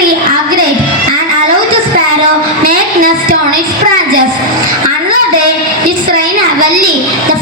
tree and allow the sparrow make nest on its branches. Another its rain heavily. The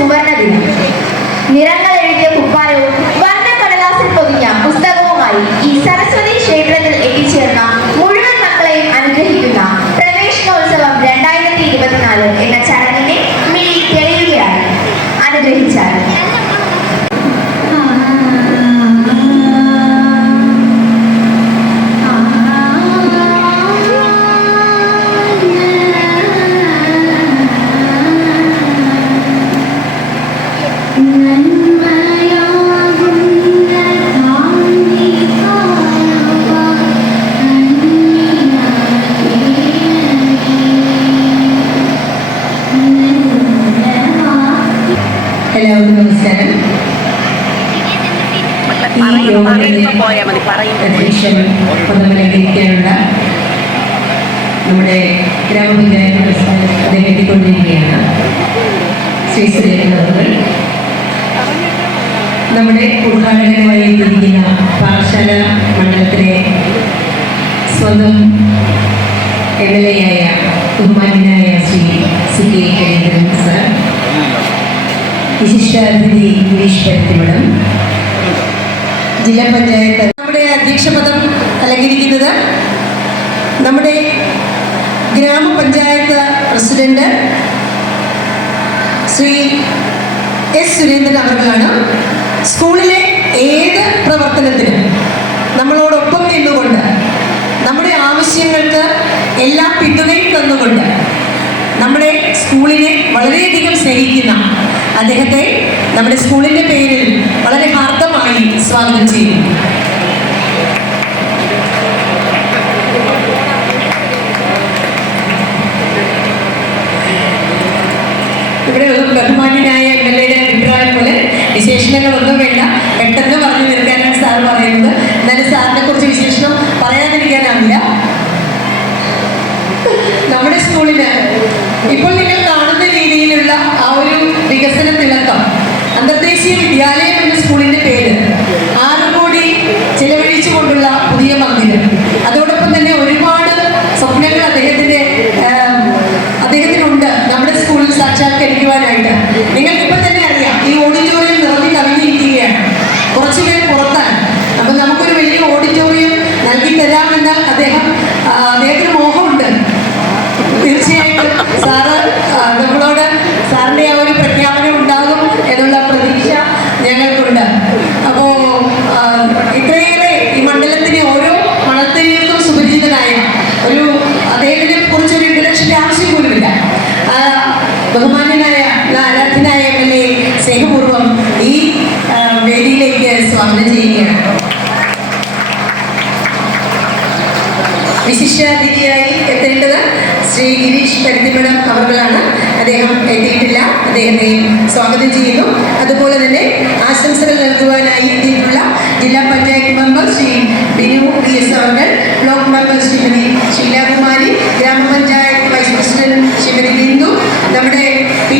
सुवर्ण दिला. निरांना ഈ നമ്മുടെ ഗ്രാമപഞ്ചായത്ത് പ്രസിഡന്റ് അദ്ദേഹം എത്തിക്കൊണ്ടിരിക്കുകയാണ്. ശ്രീ സുരേന്ദ്രൻ അവർ നമ്മുടെ ഉദ്ഘാടകനുമായി എത്തിയിരിക്കുന്ന പാഠശാല മണ്ഡലത്തിലെ സ്വന്തം എം എൽ എ ആയ ബഹുമാനായ Shri C K Harindran sir. വിശിഷ്ടാതിഥി Girish Parathimadam. ജില്ലാ പഞ്ചായത്ത്. നമ്മുടെ അധ്യക്ഷ പദം അലങ്കരിക്കുന്നത് നമ്മുടെ ഗ്രാമപഞ്ചായത്ത് പ്രസിഡന്റ് ശ്രീ എസ് സുരേന്ദ്രൻ അവർകളാണ് സ്കൂളിലെ ഏത് പ്രവർത്തനത്തിനും നമ്മളോടൊപ്പം നിന്നുകൊണ്ട് നമ്മുടെ ആവശ്യങ്ങൾക്ക് എല്ലാ പിന്തുണയും തന്നുകൊണ്ട് സ്കൂളിനെ വളരെയധികം സ്നേഹിക്കുന്ന അദ്ദേഹത്തെ നമ്മുടെ സ്കൂളിന്റെ പേരിൽ വളരെ ഹാർദമായി സ്വാഗതം ചെയ്യുന്നു. ഇവിടെ ബഹുമാന്യനായ എം എൽ എയുടെ അഭിപ്രായം പോലെ വിശേഷണങ്ങളൊന്നും വേണ്ട. പെട്ടെന്ന് പറഞ്ഞു തീർക്കാനാണ് സാർ പറയുന്നത്. എന്നാലും സാറിനെ കുറിച്ച് വിശേഷണം പറയാതിരിക്കാനാവില്ല. നമ്മുടെ സ്കൂളിന് ഇപ്പോൾ നിങ്ങൾ കാണുന്ന രീതിയിലുള്ള ആ ഒരു വികസന തിളക്കം. അന്തർദേശീയ വിദ്യാലയം എന്ന സ്കൂളിന്റെ പേര് ആറ് കോടി ചെലവഴിച്ചുകൊണ്ടുള്ള പുതിയ മന്ദിരം. അതോടൊപ്പം തന്നെ ഒരുപാട് സ്വപ്നങ്ങൾ അദ്ദേഹത്തിന്റെ ആം, അദ്ദേഹത്തിനുണ്ട് നമ്മുടെ സ്കൂളിൽ സാക്ഷാത്കരിക്കുവാനായിട്ട് നിങ്ങൾക്ക് ഇപ്പം തന്നെ അറിയാം ഈ ഓഡിറ്റോറിയം നിറഞ്ഞു കവിഞ്ഞിരിക്കുകയാണ് കുറച്ചു പേര് പുറത്താണ് അപ്പം നമുക്കൊരു വലിയ ഓഡിറ്റോറിയം നൽകി തരാമെന്ന് അദ്ദേഹം ആ, അദ്ദേഹത്തിന് മോഹമുണ്ട് വിശിഷ്ടാതിഥിയായി എത്തേണ്ടത് ശ്രീ ഗിരീഷ് കവറുകളാണ് അദ്ദേഹം എത്തിയിട്ടില്ല. അദ്ദേഹത്തെയും സ്വാഗതം ചെയ്യുന്നു. അതുപോലെ തന്നെ ആശംസകൾ നൽകുവാനായി എത്തിയിട്ടുള്ള ജില്ലാ panchayat member Shri Binu P S അവർ ബ്ലോക്ക് മെമ്പർ ശ്രീമതി ശീലാകുമാരി ഗ്രാമപഞ്ചായത്ത് വൈസ് പ്രസിഡന്റ് ശ്രീമതി ബിന്ദു. നമ്മുടെ പി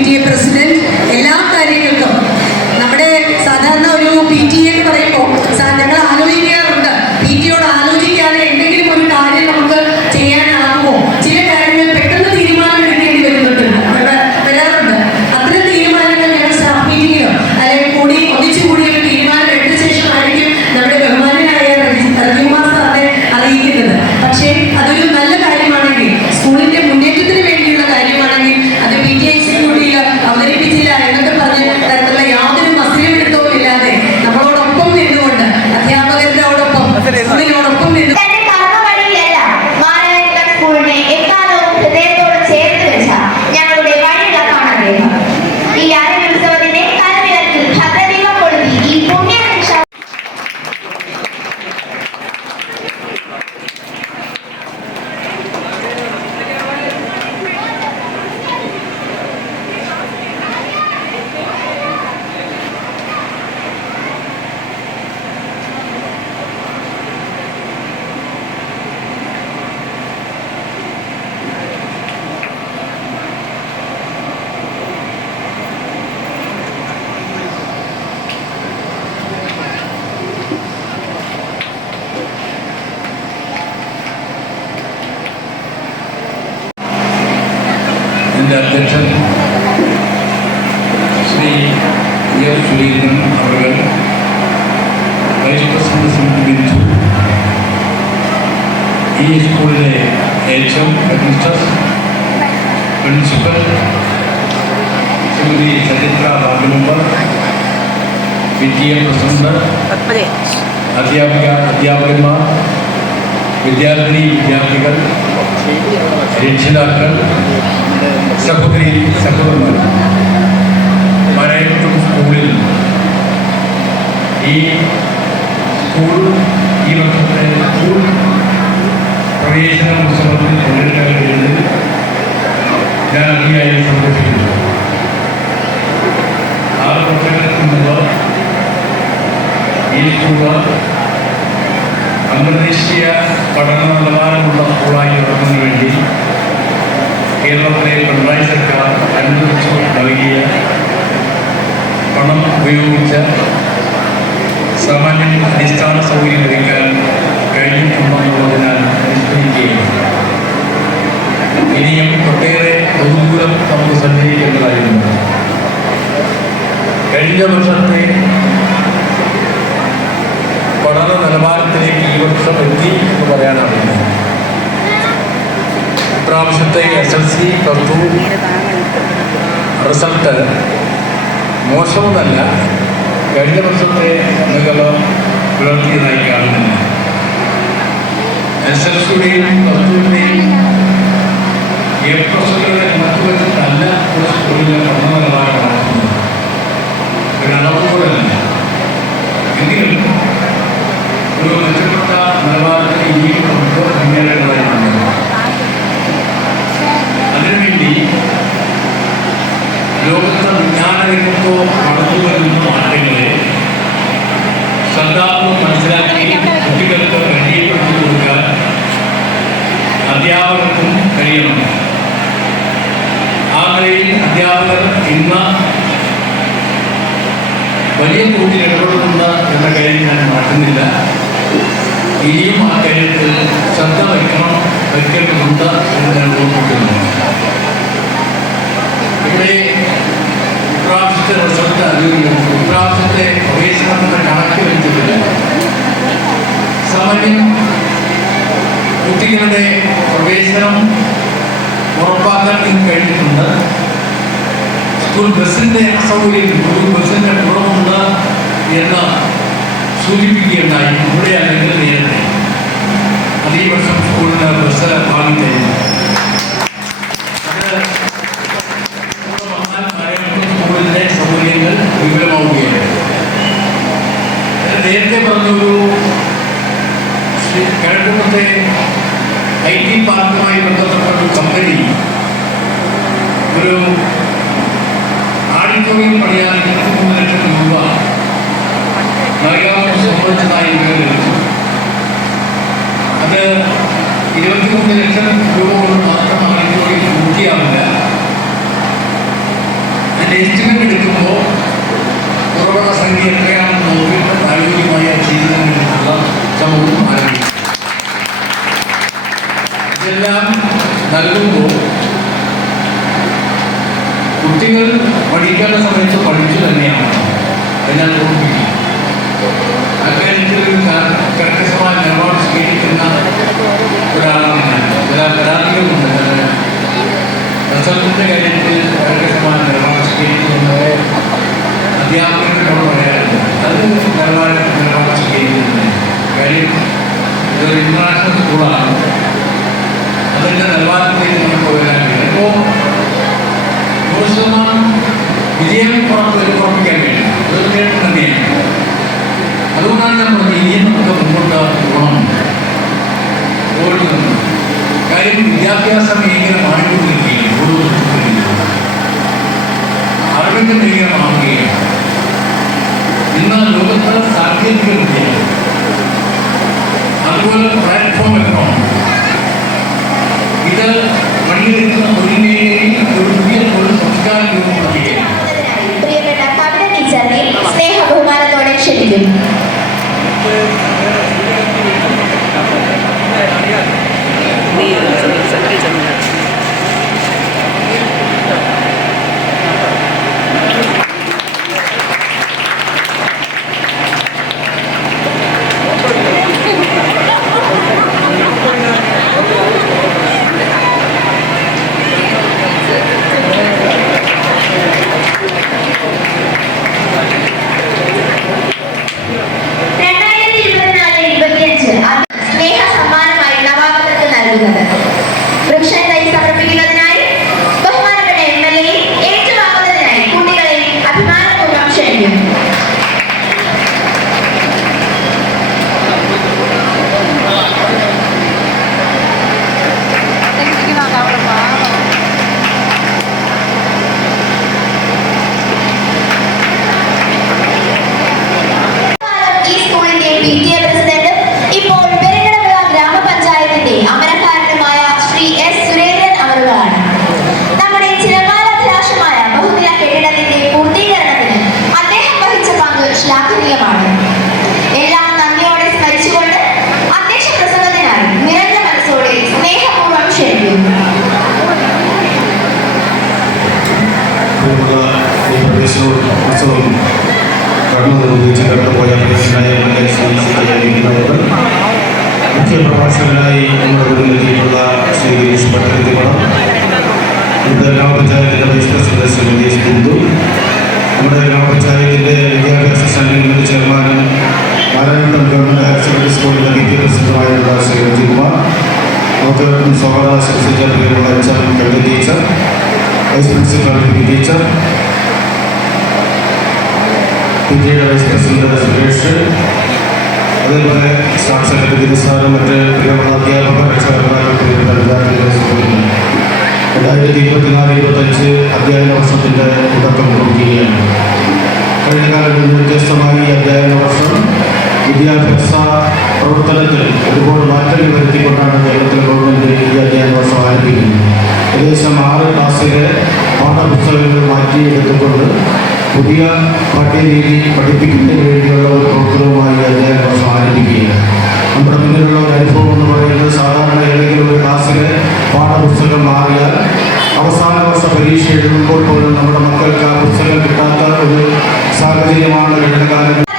എന്റെ അധ്യക്ഷൻ ശ്രീ എസ് സുരേന്ദ്രൻ അവർ വൈസ് പ്രസിഡന്റ് സംബന്ധിച്ചു ഈ സ്കൂളിലെ ഏറ്റവും ഹെഡ്മിസ്റ്റർ പ്രിൻസിപ്പൽ ശ്രീമതി ചരിത്ര ബാബുനമ്പർ പി ടി എ പ്രസിഡന്റ് അധ്യാപിക അധ്യാപകന്മാർ വിദ്യാർത്ഥിനി വിദ്യാർത്ഥികൾ രക്ഷിതാക്കൾ സഹോദരി സഹോദരന്മാർ മലയത്തും സ്കൂളിൽ ഈ സ്കൂൾ ഈ വർഷത്തെ സ്കൂൾ പ്രവേശന ഉത്സവത്തിൽ പങ്കെടുക്കാൻ കഴിയുന്നതിൽ ഞാൻ അതിയായി സന്തോഷിക്കുന്നു. ആറ് വർഷങ്ങൾക്ക് മുമ്പ് ഈ സ്കൂൾ അന്തർദേശീയ പഠന നിലവാരമുള്ള സ്കൂളായി ഉറക്കുന്നതിന് വേണ്ടി കേരളത്തിലെ പിണറായി സർക്കാർ അനുവദിച്ചു നൽകിയ പണം ഉപയോഗിച്ച സാമാന്യം അടിസ്ഥാന സൗകര്യം ലഭിക്കാൻ കഴിഞ്ഞിട്ടുണ്ടെന്നുള്ളതിനാൽ നിശ്ചയിക്കുകയാണ് ഇനിയും ഒട്ടേറെ ബഹുദൂരം നമുക്ക് സഞ്ചരിക്കേണ്ടതായിരുന്നു കഴിഞ്ഞ വർഷത്തെ പഠന നിലവാരത്തിലേക്ക് ഈ വർഷം എത്തി എന്ന് പറയാനാവില്ല ഇപ്രാവശ്യത്തെ S L C plus two result മോശമെന്നല്ല. കഴിഞ്ഞ വർഷത്തെ നിലകൾ പുലർത്തിയതായി കാണുന്നില്ല എസ് എൽ സിയുടെയും പ്ലസ് ടുവിന്റെയും എ പ്ലസുകളുടെ മറ്റു വെച്ചിട്ടല്ല ഒരു സ്കൂളിലെ പഠന നിലവാരം നടക്കുന്നത്. ഒരു അളവുകൂടല്ല എങ്കിലും ഒരു മെച്ചപ്പെട്ട നിലവാരത്തിൽ ഇനിയും നമുക്ക് മുന്നേറേണ്ടതായിട്ടുണ്ട്. അതിനുവേണ്ടി ലോകത്തെ വിജ്ഞാനരംഗത്തോ നടന്നു വരുന്ന മാറ്റങ്ങളെ ശ്രദ്ധാപൂർവം മനസ്സിലാക്കി കുട്ടികൾക്ക് പരിചയപ്പെടുത്തി കൊടുക്കാൻ അധ്യാപകർക്കും കഴിയണം. ആ നിലയിൽ അധ്യാപകർ ഇന്ന് വലിയ തോതിൽ ഇടപെടുന്നുണ്ട് എന്ന കാര്യം ഞാൻ മാറ്റുന്നില്ല ഇനിയും ആ കാര്യത്തിൽ ശ്രദ്ധ വയ്ക്കണം വയ്ക്കേണ്ടതുണ്ട് എന്ന് ഞാൻ ഓർമ്മിക്കുന്നു ഇവിടെ ഇപ്രാവശ്യത്തെ റിസൾട്ട് അറിയുന്നു ഇപ്രാവശ്യത്തെ പ്രവേശനത്തിന്റെ കണക്ക് വെച്ചിട്ടില്ല സാമാന്യം കുട്ടികളുടെ പ്രവേശനം ഉറപ്പാക്കാൻ കഴിഞ്ഞിട്ടുണ്ട്. സ്കൂൾ ബസ്സിന്റെ അസൗകര്യം ഒരു ബസ്സിന്റെ കുറവുണ്ട് എന്ന് സൂചിപ്പിക്കുകയുണ്ടായി. ഇവിടെ അല്ലെങ്കിൽ നേരത്തെ അത് ഈ വർഷം സ്കൂളിന് ബസ് വാങ്ങിക്കഴിഞ്ഞു സ്കൂളിന്റെ സൗകര്യങ്ങൾ വിപുലമാവുകയാണ്. നേരത്തെ പറഞ്ഞൊരു കിഴക്കുന്നത്തെ ഐ ടി പാർക്കുമായി ബന്ധപ്പെട്ട ഒരു കമ്പനി ഒരു ആഡിറ്റോറിയം പണിയാൻ ഇരുപത്തിമൂന്ന് ലക്ഷം രൂപ നൽകാമെന്ന് സംഭവിച്ചതായി വിവരം അത് ഇരുപത്തിമൂന്ന് ലക്ഷം രൂപ കൊണ്ട് മാത്രം ആഡിറ്റോറിയം പൂർത്തിയാവില്ല. അതിന്റെ എസ്റ്റിമേറ്റ് എടുക്കുമ്പോൾ കുറവുള്ള സംഖ്യ എത്രയാണെന്ന് നോക്കിയിട്ട് ആരോഗ്യമായ ചെയ്യുന്നതിന് ശ്രമവും ആരംഭിക്കും ഇതെല്ലാം നൽകുമ്പോൾ കുട്ടികൾ പഠിക്കേണ്ട സമയത്ത് പഠിച്ചു തന്നെയാണ്. അതിനാൽ ഓർമ്മിക്കും അക്കാര്യത്തിൽ കർക്കശമായ നിലപാട് സ്വീകരിക്കുന്ന ഒരാളാണ് ഞാൻ. ചില പരാതികളുണ്ട് ഞാൻ റിസൾട്ടിന്റെ കാര്യത്തിൽ കർക്കശമായ നിലപാട് സ്വീകരിക്കുന്നത് അധ്യാപകരോട് പറയാറുണ്ട് അത് നിലപാട് നിലപാട് സ്വീകരിക്കുന്നത് കാര്യം ഇതൊരു ഇന്റർനാഷണൽ സ്കൂളാണ് അതിന്റെ നിലവാരത്തിലേക്ക് നമുക്ക് വരാനില്ല ഇപ്പോൾ നൂറ് ശതമാനം വിജയം ഉറപ്പ് ഉറപ്പിക്കാൻ കഴിയും തീർച്ചയായിട്ടും തന്നെയാണ് അതുകൊണ്ടാണ് ഞാൻ പറഞ്ഞത് ഇനിയും നമുക്ക് മുമ്പോട്ട് പോകണം. ഓടുന്നത് കാര്യം വിദ്യാഭ്യാസം ഇങ്ങനെ മാറിക്കൊണ്ടിരിക്കുകയാണ്. ഓരോ അറിവിന്റെ മേഖല മാറുകയാണ്. ഇന്ന് ലോകത്ത് സാങ്കേതിക വിദ്യ അതുപോലെ പ്ലാറ്റ്ഫോം എക്കണോമി ഇത് പണിയെടുക്കുന്ന തൊഴിൽ മേഖലയിൽ ഒരു പുതിയ തൊഴിൽ സംസ്കാരം രൂപപ്പെടുത്തുകയാണ് പ്രിയപ്പെട്ട കവിത ടീച്ചറിനെ സ്നേഹ ബഹുമാനത്തോടെ ക്ഷണിക്കുന്നു അതേപോലെ സ്റ്റാഫ് സെക്രട്ടറി ദിനസ്ഥാനം മറ്റ് പ്രിയമുള്ള അധ്യാപക രണ്ടായിരത്തി ഇരുപത്തിനാല് ഇരുപത്തഞ്ച് അധ്യയന വർഷത്തിന്റെ തുടക്കം കുറിക്കുകയാണ്. കഴിഞ്ഞ കാലങ്ങളിൽ വ്യത്യസ്തമായി അധ്യയന വർഷം വിദ്യാഭ്യാസ പ്രവർത്തനത്തിൽ ഒരുപാട് മാറ്റങ്ങൾ വരുത്തിക്കൊണ്ടാണ് കേരളത്തിലെ ഗവൺമെന്റ് ഈ വർഷം ആരംഭിക്കുന്നത്. ഏകദേശം ആറ് ക്ലാസ്സിലെ പാഠപുസ്തകങ്ങൾ മാറ്റിയെടുത്തുകൊണ്ട് പുതിയ പാഠ്യരീതി പഠിപ്പിക്കുന്നതിന് വേണ്ടിയുള്ള ഒരു പ്രവർത്തനവുമായി അദ്ദേഹം സമാരംഭിക്കുകയാണ് നമ്മുടെ മുന്നിലുള്ള ഒരു അനുഭവം എന്ന് പറയുന്നത് സാധാരണ ഏതെങ്കിലും ഒരു ക്ലാസ്സിലെ പാഠപുസ്തകം മാറിയാൽ അവസാന വർഷ പരീക്ഷ എഴുതുമ്പോൾ പോലും നമ്മുടെ മക്കൾക്ക് ആ പുസ്തകം കിട്ടാത്ത ഒരു സാഹചര്യമാണ് കഴിഞ്ഞ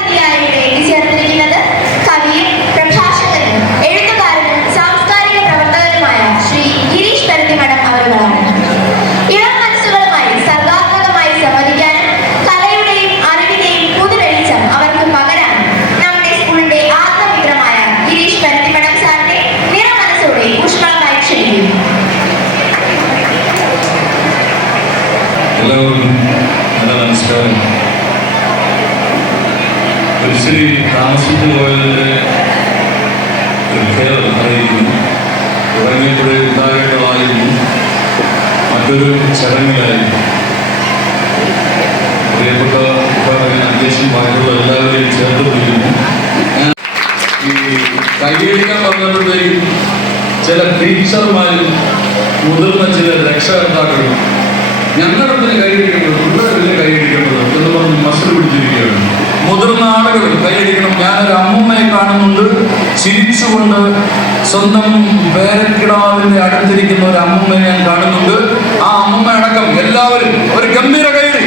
തിരിച്ചടി താമസിച്ചു പോയതിന്റെ ഖേദം അറിയിക്കുന്നു. തുടങ്ങിയപ്പോഴേ ഉണ്ടാകേണ്ടതായിരുന്നു മറ്റൊരു ചടങ്ങിലായിരുന്നു പ്രിയപ്പെട്ട ഈ ചില ടീച്ചർമാരും മുതിർന്ന ചില രക്ഷകർത്താക്കളും ഞങ്ങളുടെ പിന്നെ കൈകഴിക്കേണ്ടത് പിള്ളേർ എന്ന് പറഞ്ഞ് മസിൽ പിടിച്ചിരിക്കുകയാണ്. മുതിർന്ന ആളുകൾ കൈയടിക്കണം ഞാനൊരു അമ്മൂമ്മയെ കാണുന്നുണ്ട്. ചിരിച്ചുകൊണ്ട് സ്വന്തം പേരക്കിടാവിന്റെ അടുത്തിരിക്കുന്ന ഒരു അമ്മൂമ്മയെ ഞാൻ കാണുന്നുണ്ട്. ആ അമ്മൂമ്മ അടക്കം എല്ലാവരും ഒരു ഗംഭീര കൈയടി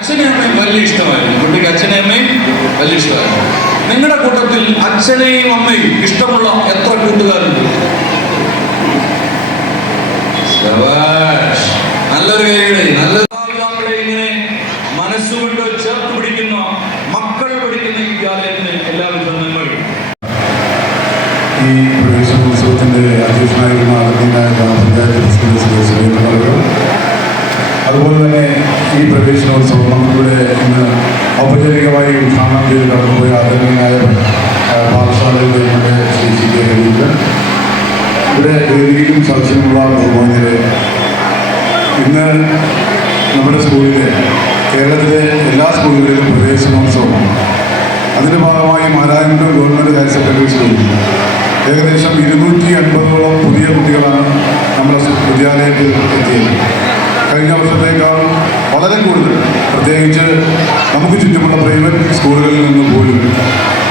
അച്ഛനെ അമ്മയും വലിയ ഇഷ്ടമായിരുന്നു. കുട്ടിക്ക് അച്ഛനെ അമ്മയും വലിയ ഇഷ്ടമായിരുന്നു. നിങ്ങളുടെ കൂട്ടത്തിൽ അച്ഛനെയും അമ്മയും ഇഷ്ടമുള്ള എത്ര കൂട്ടുകാരുണ്ട്. നല്ലൊരു കൈയടി നല്ല ഈ പ്രവേശനോത്സവം നമുക്കിവിടെ ഇന്ന് ഔപചാരികമായി ഉദ്ഘാടനം ചെയ്ത് കടന്നുപോയ ആദരണീയനായ പാഠശാലയുടെ ശ്രീ ജി കെ രവീന്ദ്രൻ ഇവിടെ വേദിയിലും സാക്ഷ്യമുള്ള ബഹുമാന്യരെ ഇന്ന് നമ്മുടെ സ്കൂളിലെ കേരളത്തിലെ എല്ലാ സ്കൂളുകളിലും പ്രവേശനോത്സവമാണ്. അതിന്റെ ഭാഗമായി മാരായംകുളം ഗവൺമെന്റ് ഹയർ സെക്കൻഡറി സ്കൂളിൽ ഏകദേശം ഇരുന്നൂറ്റി അൻപതോളം പുതിയ കുട്ടികളാണ് നമ്മുടെ സ് വിദ്യാലയത്തിൽ എത്തിയത്. കഴിഞ്ഞ വർഷത്തേക്കാൾ വളരെ കൂടുതൽ. പ്രത്യേകിച്ച് നമുക്ക് ചുറ്റുമുള്ള പ്രൈവറ്റ് സ്കൂളുകളിൽ നിന്ന് പോലും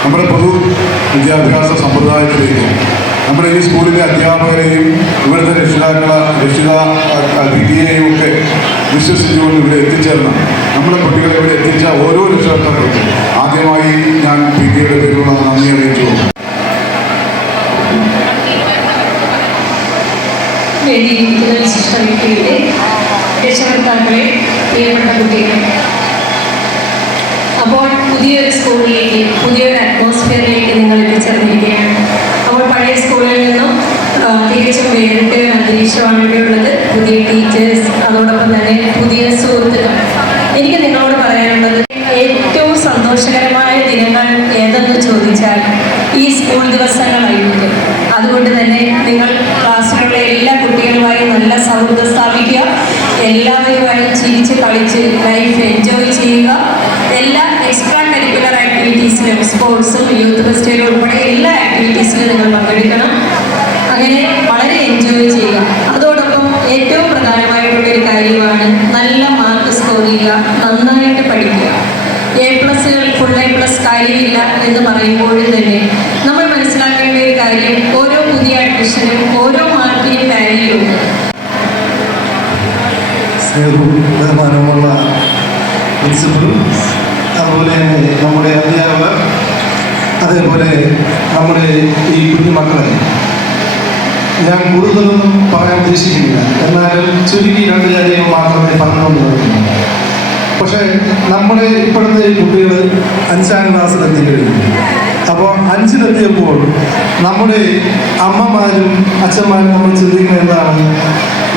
നമ്മുടെ പൊതു വിദ്യാഭ്യാസ സമ്പ്രദായത്തിലേക്ക് നമ്മുടെ ഈ സ്കൂളിലെ അധ്യാപകരെയും ഇവിടുത്തെ രക്ഷിതാക്കള രക്ഷിതാ വിധിയെയും ഒക്കെ വിശ്വസിച്ചുകൊണ്ട് ഇവിടെ എത്തിച്ചേർന്ന നമ്മുടെ കുട്ടികളെ ഇവിടെ എത്തിച്ച ഓരോ രക്ഷകർത്താക്കൾക്കും ആദ്യമായി ഞാൻ പി ടിയുടെ പേരിലുള്ള നന്ദി അറിയിച്ചു വേദിയിരിക്കുന്ന വിശിഷ്ട വ്യക്തിയുടെ രക്ഷകർത്താക്കളെ പ്രിയപ്പെട്ട കുട്ടികൾ അപ്പോൾ പുതിയൊരു സ്കൂളിലേക്ക് പുതിയൊരു അറ്റ്മോസ്ഫിയറിലേക്ക് നിങ്ങൾ എത്തിച്ചേർന്നിരിക്കുകയാണ്. അപ്പോൾ പഴയ സ്കൂളിൽ നിന്നും തികച്ചും വേറിട്ട ഒരു അന്തരീക്ഷമാണ് ഉള്ളത് പുതിയ ടീച്ചേഴ്സ് അതോടൊപ്പം തന്നെ പുതിയ സുഹൃത്തുക്കൾ. എനിക്ക് നിങ്ങളോട് പറയാനുള്ളത് ഏറ്റവും സന്തോഷകരമായ ദിനങ്ങൾ ഏതെന്ന് ചോദിച്ചാൽ ഈ സ്കൂൾ ദിവസങ്ങളായിരിക്കും. അതുകൊണ്ട് തന്നെ നിങ്ങൾ ക്ലാസ്സിലുള്ള എല്ലാ കുട്ടികളുമായി നല്ല സൗഹൃദം സ്ഥാപിക്കുക. എല്ലാവരുമായും ചിരിച്ച് കളിച്ച് ലൈഫ് എൻജോയ് ചെയ്യുക. എല്ലാ എക്സ്ട്രാ കരിക്കുലർ ആക്ടിവിറ്റീസിലും സ്പോർട്സും യൂത്ത് ഫെസ്റ്റിവൽ ഉൾപ്പെടെ എല്ലാ ആക്ടിവിറ്റീസിലും നിങ്ങൾ പങ്കെടുക്കണം. അങ്ങനെ വളരെ എൻജോയ് ചെയ്യുക. അതോടൊപ്പം ഏറ്റവും പ്രധാനമായിട്ടുള്ള ഒരു കാര്യമാണ് നല്ല മാർക്ക് സ്കോർ ചെയ്യുക നന്നായിട്ട് പഠിക്കുക. എ പ്ലസ്സുകൾ ഫുൾ എ പ്ലസ് കാര്യമില്ല എന്ന് പറയുമ്പോഴും തന്നെ നമ്മൾ മനസ്സിലാക്കേണ്ട ഒരു കാര്യം ഓരോ പുതിയ അഡ്മിഷനും ഓരോ മാർക്കിനും വാല്യൂ ഉണ്ട് സ്നേഹവും ബഹുമാനമുള്ള പ്രിൻസിപ്പൽ അതുപോലെ നമ്മുടെ അധ്യാപകർ അതേപോലെ നമ്മുടെ ഈ കുഞ്ഞുമക്കളെ ഞാൻ കൂടുതലൊന്നും പറയാൻ ഉദ്ദേശിക്കുന്നില്ല. എന്നാലും ചുരുക്കി രണ്ട് കാര്യങ്ങൾ മാത്രമേ പറഞ്ഞുകൊണ്ട് നിർത്തുന്നു പക്ഷേ നമ്മുടെ ഇപ്പോഴത്തെ കുട്ടികൾ അഞ്ചാം ക്ലാസ്സിലെത്തി കഴിഞ്ഞു അപ്പോൾ അഞ്ചിലെത്തിയപ്പോൾ നമ്മുടെ അമ്മമാരും അച്ഛന്മാരും നമ്മൾ ചിന്തിക്കുന്നത് എന്താണ്?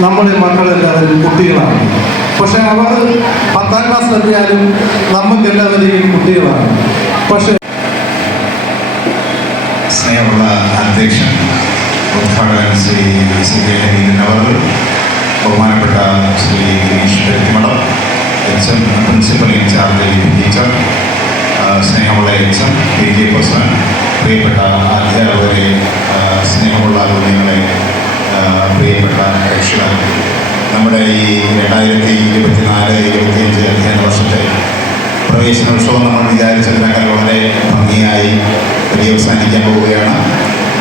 നമ്മുടെ മക്കളെല്ലാവരും കുട്ടികളാണ്. പക്ഷെ അവർ പത്താം ക്ലാസ് എത്തിയാലും നമുക്ക് എല്ലാവരെയും കുട്ടികളാണ്. പക്ഷെ സ്നേഹമുള്ള അധ്യക്ഷൻ ഉദ്ഘാടകൻ ശ്രീ സി കെ ഹരീന്ദ്രൻ അവർ ബഹുമാനപ്പെട്ട Shri Girish Vyakthimadom H M principal incharge teacher സ്നേഹമുള്ള H M P K president പ്രിയപ്പെട്ട അധ്യാപകരെ സ്നേഹമുള്ള കുഞ്ഞുങ്ങളെ പ്രിയപ്പെട്ട രക്ഷിതാക്കൾ നമ്മുടെ ഈ രണ്ടായിരത്തി ഇരുപത്തിനാല് ഇരുപത്തിയഞ്ച് അധ്യയന വർഷത്തെ പ്രവേശനോത്സവം നമ്മൾ വിചാരിച്ചതിനേക്കാൾ വളരെ ഭംഗിയായി പര്യവസാനിക്കാൻ പോവുകയാണ്.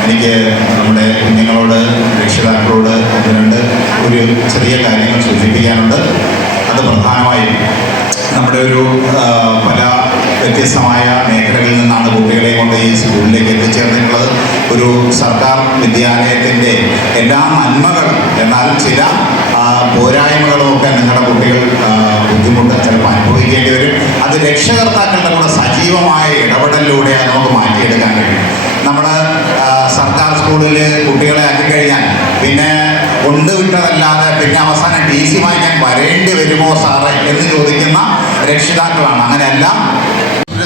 എനിക്ക് നമ്മുടെ കുഞ്ഞുങ്ങളോട് രക്ഷിതാക്കളോട് ഒന്ന് രണ്ട് ഒരു ചെറിയ കാര്യങ്ങൾ സൂചിപ്പിക്കാനുണ്ട്. അത് പ്രധാനമായും നമ്മുടെ ഒരു പല വ്യത്യസ്തമായ മേഖലകളിൽ നിന്നാണ് കുട്ടികളെ കൊണ്ട് ഈ സ്കൂളിലേക്ക് എത്തിച്ചേർന്നിട്ടുള്ളത്. ഒരു സർക്കാർ വിദ്യാലയത്തിന്റെ എല്ലാ നന്മകളും എന്നാൽ ചില പോരായ്മകളുമൊക്കെ നിങ്ങളുടെ കുട്ടികൾ ബുദ്ധിമുട്ട് ചിലപ്പോൾ അനുഭവിക്കേണ്ടി വരും. അത് രക്ഷകർത്താക്കളുടെ കൂടെ സജീവമായ ഇടപെടലിലൂടെ അത് നമുക്ക് മാറ്റിയെടുക്കാൻ കഴിയും. നമ്മൾ സർക്കാർ സ്കൂളിൽ കുട്ടികളെ ആക്കി കഴിഞ്ഞാൽ പിന്നെ കൊണ്ടുവിട്ടതല്ലാതെ പിന്നെ അവസാനം ടി സി വാങ്ങിക്കാൻ വരേണ്ടി വരുമോ സാറേ എന്ന് ചോദിക്കുന്ന രക്ഷിതാക്കളാണ്. അങ്ങനെയല്ല.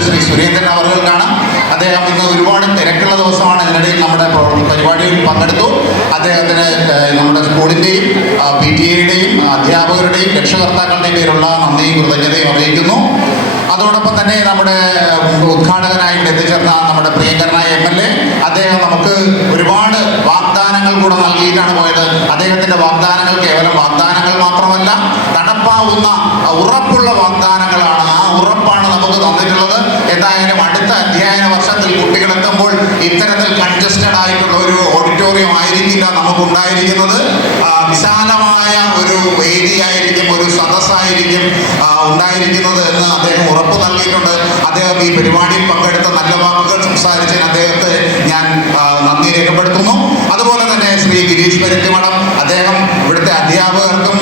ശ്രീ സുരേന്ദ്രൻ അവർക്കാണ് അദ്ദേഹം ഇന്ന് ഒരുപാട് തിരക്കുള്ള ദിവസമാണ്. ഇതിനിടയിൽ നമ്മുടെ പരിപാടിയിൽ പങ്കെടുത്തു. അദ്ദേഹം അദ്ദേഹത്തിന് നമ്മുടെ സ്കൂളിന്റെയും പി ടി എയുടെയും അധ്യാപകരുടെയും രക്ഷകർത്താക്കളുടെയും പേരുള്ള നന്ദിയും കൃതജ്ഞതയും അറിയിക്കുന്നു. അതോടൊപ്പം തന്നെ നമ്മുടെ ഉദ്ഘാടകനായിട്ട് എത്തിച്ചേർന്ന നമ്മുടെ പ്രിയങ്കരനായ എം എൽ എ അദ്ദേഹം നമുക്ക് ഒരുപാട് വാഗ്ദാനങ്ങൾ കൂടെ നൽകിയിട്ടാണ് പോയത്. അദ്ദേഹത്തിന്റെ വാഗ്ദാനങ്ങൾ കേവലം വാഗ്ദാനങ്ങൾ മാത്രമല്ല നടപ്പാവുന്ന ഉറപ്പുള്ള വാഗ്ദാനങ്ങളാണ് ആ ഉറപ്പാണ് നമുക്ക് തന്നിട്ടുള്ളത്. എന്തായാലും അടുത്ത അധ്യയന വർഷത്തിൽ കുട്ടികൾ കുട്ടികളെത്തുമ്പോൾ ഇത്തരത്തിൽ കൺജസ്റ്റഡ് ആയിട്ടുള്ള ഒരു ഓഡിറ്റോറിയം ആയിരിക്കില്ല നമുക്ക് ഉണ്ടായിരിക്കുന്നത് വിശാലമായ ഒരു വേദിയായിരിക്കും ഒരു സദസ്സായിരിക്കും ഉണ്ടായിരിക്കുന്നത് എന്ന് അദ്ദേഹം ഉറപ്പ് നൽകിയിട്ടുണ്ട് അദ്ദേഹം ഈ പരിപാടിയിൽ പങ്കെടുത്ത നല്ല വാക്കുകൾ സംസാരിച്ചതിന് അദ്ദേഹത്തെ ഞാൻ നന്ദി രേഖപ്പെടുത്തുന്നു. അതുപോലെ തന്നെ ശ്രീ ഗിരീഷ് പരുത്തിമഠം അദ്ദേഹം ഇവിടുത്തെ അധ്യാപകർക്കും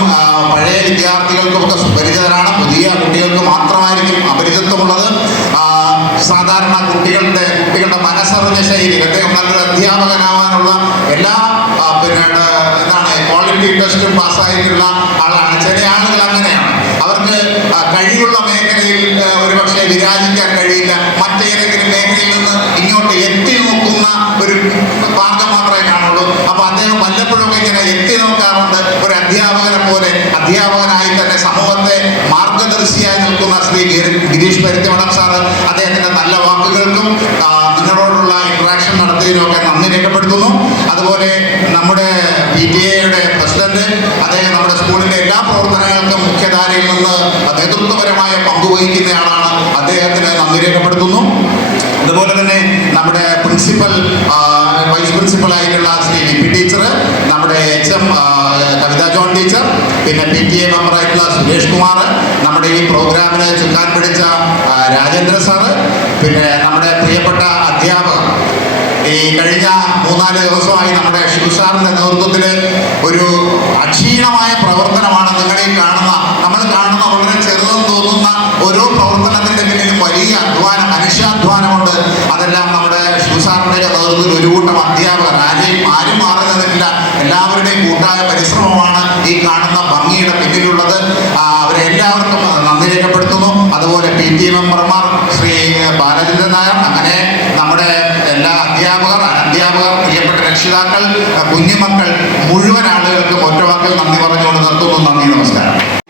പഴയ വിദ്യാർത്ഥികൾക്കും ഒക്കെ സുപരിചിതരാണ്. പുതിയ കുട്ടികൾക്ക് മാത്രമായിരിക്കും അപരിചിത്വമുള്ളത് സാധാരണ കുട്ടികളുടെ കുട്ടികളുടെ മനസ്സറിഞ്ഞ ശൈലി അദ്ദേഹം നല്ലൊരു അധ്യാപകനാവാനുള്ള എല്ലാ പിന്നെ എന്താണ് ക്വാളിറ്റി ടെസ്റ്റും പാസ്സായിട്ടുള്ള ആളാണ്. ചില ആളുകൾ അങ്ങനെയാണ്. അവർക്ക് കഴിവുള്ള മേഖലയിൽ ഒരുപക്ഷെ വിരാജിക്കാൻ കഴിയില്ല. മറ്റേതെങ്കിലും മേഖലയിൽ നിന്ന് ഇങ്ങോട്ട് എത്തി നോക്കുന്ന ഒരു മാർഗം മാത്രമേ കാണുള്ളൂ. അപ്പൊ അദ്ദേഹം വല്ലപ്പോഴൊക്കെ ഇങ്ങനെ എത്തി നോക്കാറുണ്ട്. ഒരു അധ്യാപകനെ പോലെ അധ്യാപകനായി തന്നെ സമൂഹത്തെ മാർഗദർശിയായി നിൽക്കുന്ന ശ്രീ ഗിരി- ഗിരീഷ് പരുത്തിമഠം സാറ് അദ്ദേഹത്തിന്റെ നല്ല വാക്കുകൾക്കും ആ, നിങ്ങളോടുള്ള ഇന്ററാക്ഷൻ നടത്തിയതിനൊക്കെ നന്ദി രേഖപ്പെടുത്തുന്നു അതുപോലെ നമ്മുടെ പി ടി എയുടെ പ്രസിഡന്റ് അദ്ദേഹം നമ്മുടെ സ്കൂളിന്റെ എല്ലാ പ്രവർത്തനങ്ങൾക്കും മുഖ്യധാരയിൽ നിന്ന് പങ്കുവഹിക്കുന്നയാളാണ് അദ്ദേഹത്തിന് നന്ദി രേഖപ്പെടുത്തുന്നു. അതുപോലെ തന്നെ നമ്മുടെ പ്രിൻസിപ്പൽ വൈസ് പ്രിൻസിപ്പൽ ആയിട്ടുള്ള ശ്രീ പി ടീച്ചർ നമ്മുടെ H M Kavitha John teacher പിന്നെ പി ടി എ മെമ്പറായിട്ടുള്ള സുരേഷ് കുമാർ നമ്മുടെ ഈ പ്രോഗ്രാമിന് ചുക്കാൻ പിടിച്ച രാജേന്ദ്ര സാറ് പിന്നെ നമ്മുടെ പ്രിയപ്പെട്ട അധ്യാപകർ ഈ കഴിഞ്ഞ മൂന്നാൽ ദിവസമായി നമ്മുടെ ഷിബു സാറിന്റെ നേതൃത്വത്തിൽ ഒരു അക്ഷീണമായ പ്രവർത്തനമാണ് നിങ്ങൾ ഈ കാണുന്ന. നമ്മൾ കാണുന്ന വളരെ ചെറുതെന്ന് തോന്നുന്ന മനുഷ്യാധ്വാനമുണ്ട് അതെല്ലാം നമ്മുടെ ശിവസാറിന്റെ സാറിന്റെ നേതൃത്വത്തിൽ ഒരു കൂട്ടം അധ്യാപകർ ആരെയും ആരും മാറി എല്ലാവരുടെയും കൂട്ടായ പരിശ്രമമാണ് ഈ കാണുന്ന ഭംഗിയുടെ പിന്നിലുള്ളത്. അവരെല്ലാവർക്കും നന്ദി രേഖപ്പെടുത്തുന്നു. അതുപോലെ പി ടി മെമ്പർമാർ ശ്രീ ബാലചന്ദ്രൻ നായർ അങ്ങനെ നമ്മുടെ എല്ലാ അധ്യാപകർ അനധ്യാപകർ പ്രിയപ്പെട്ട രക്ഷിതാക്കൾ കുഞ്ഞുമക്കൾ മുഴുവൻ ആളുകൾക്കും ഒറ്റവാക്കിൽ നന്ദി പറഞ്ഞുകൊണ്ട് നിർത്തുന്നു. നന്ദി നമസ്കാരം.